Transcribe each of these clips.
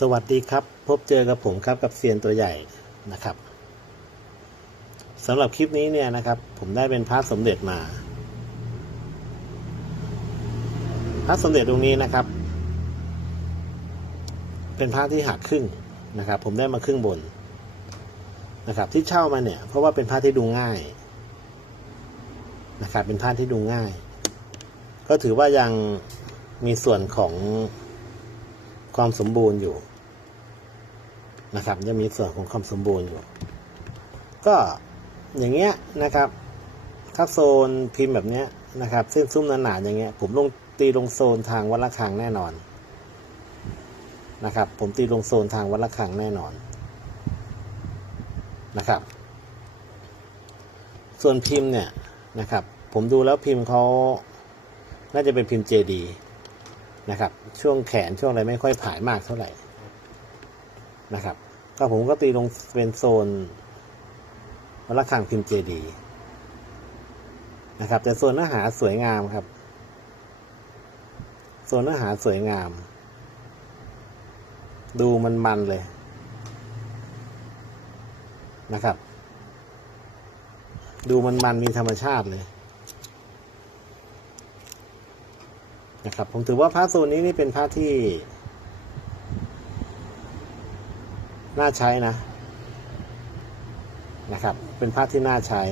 สวัสดีครับ พบเจอกับผมครับกับเซียนตัวใหญ่นะครับสำหรับคลิปนี้เนี่ยนะครับ ผมได้เป็นพระสมเด็จมาพระสมเด็จตรงนี้นะครับ เป็นพระที่หักครึ่งนะครับ ผมได้มาครึ่งบนนะครับ ที่เช่ามาเนี่ย เพราะว่าเป็นพระที่ดูง่ายนะครับ เป็นพระที่ดูง่าย ก็ถือว่ายังมีส่วนของ ความสมบูรณ์อยู่นะครับยังมีส่วนของความสมบูรณ์อยู่ ก็อย่างเงี้ยนะครับ ถ้าโซนพิมพ์แบบเนี้ยนะครับเส้นซุ้มหนาๆอย่างเงี้ย ผมลงตีลงโซนทางวัดละคังแน่นอนนะครับ ผมตีลงโซนทางวัดละคังแน่นอนนะครับ ส่วนพิมพ์เนี่ยนะครับ ผมดูแล้วพิมพ์เขาน่าจะเป็นพิมพ์เจดี นะครับ ช่วงแขนช่วงอะไรไม่ค่อยผายมากเท่าไหร่นะครับ ก็ผมก็ตีลงเป็นโซนวัดระฆังพิมพ์เจดีนะครับ แต่โซนเนื้อหาสวยงามครับ โซนเนื้อหาสวยงาม ดูมันมันเลยนะครับ ดูมันมันมีธรรมชาติเลย นะครับ ผมถือว่าพระโซนนี้นี่เป็นพระที่ น่าใช้นะนะครับ เป็นพระที่น่าใช้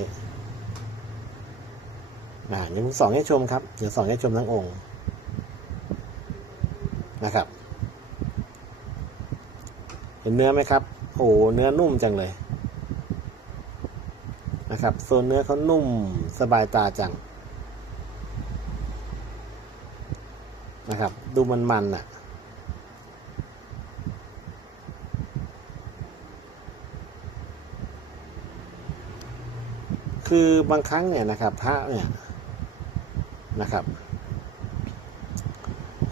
นะเดี๋ยวผมสองให้ชมครับเดี๋ยวสองให้ชมทั้งองค์นะครับ เห็นเนื้อไหมครับ โอ้เนื้อนุ่มจังเลย นะครับโซนเนื้อเขานุ่มสบายตาจัง นะครับ ดูมันมันอะ คือบางครั้งเนี่ยนะครับ พระเนี่ยนะครับ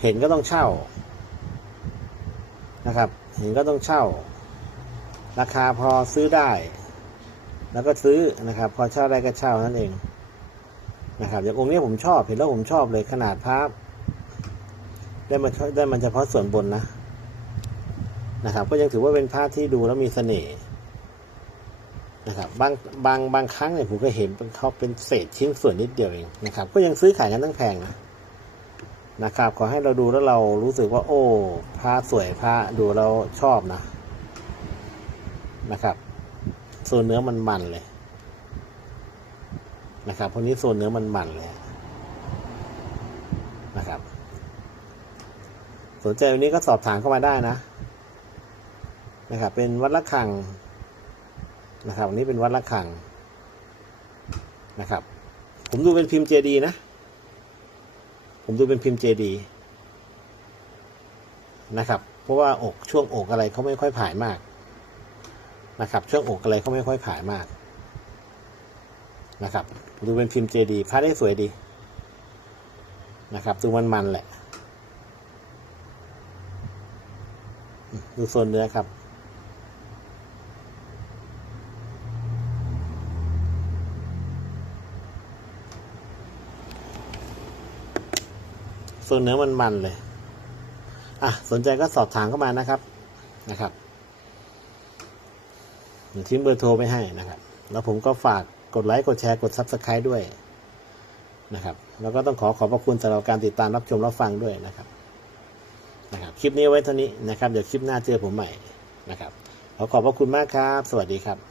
เห็นก็ต้องเช่านะครับ เห็นก็ต้องเช่า ราคาพอซื้อได้ แล้วก็ซื้อนะครับ พอเช่าได้ก็เช่านั่นเองนะครับอย่างองค์นี้ผมชอบเห็นแล้วผมชอบเลยขนาดพระ ได้มาได้มันเฉพาะส่วนบนนะนะครับ ก็ยังถือว่าเป็นผ้าที่ดูแล้วมีเสน่ห์นะครับบางบางบางครั้งเนี่ยผมก็เห็นเขาเป็นเศษชิ้นส่วนนิดเดียวเองนะครับ ก็ยังซื้อขายกันตั้งแพงนะนะครับ ขอให้เราดูแล้วเรารู้สึกว่า โอ้ผ้าสวยผ้าดูเราชอบนะนะครับโซนเนื้อมันมันเลยนะครับพวกนี้โซนเนื้อมันมันเลยนะครับ สนใจวันนี้ก็สอบถามเข้ามาได้นะ นะครับ เป็นวัดละคังนะครับวันนี้เป็นวัดละคังนะครับ ผมดูเป็นพิมพ์เจดีนะ ผมดูเป็นพิมพ์เจดีนะครับ เพราะว่าอกช่วงอกอะไรเขาไม่ค่อยผายมากนะครับ ช่วงอกอะไรเขาไม่ค่อยผายมากนะครับ ดูเป็นพิมพ์เจดีพระได้สวยดีนะครับ ดูมันมันๆแหละ ดูโซนเนื้อครับ โซนเนื้อมันมันๆเลย อะ สนใจก็สอบถามเข้ามานะครับ นะครับเดี๋ยวทิ้งเบอร์โทรไปให้นะครับ แล้วผมก็ฝากกดไลค์ กดแชร์ กด Subscribe ด้วยนะครับ แล้วก็ต้องขอขอบพระคุณสำหรับการติดตามรับชมรับฟังด้วยนะครับ นะครับคลิปนี้ไว้เท่านี้นะครับเดี๋ยวคลิปหน้าเจอผมใหม่นะครับขอขอบพระคุณมากครับ สวัสดีครับ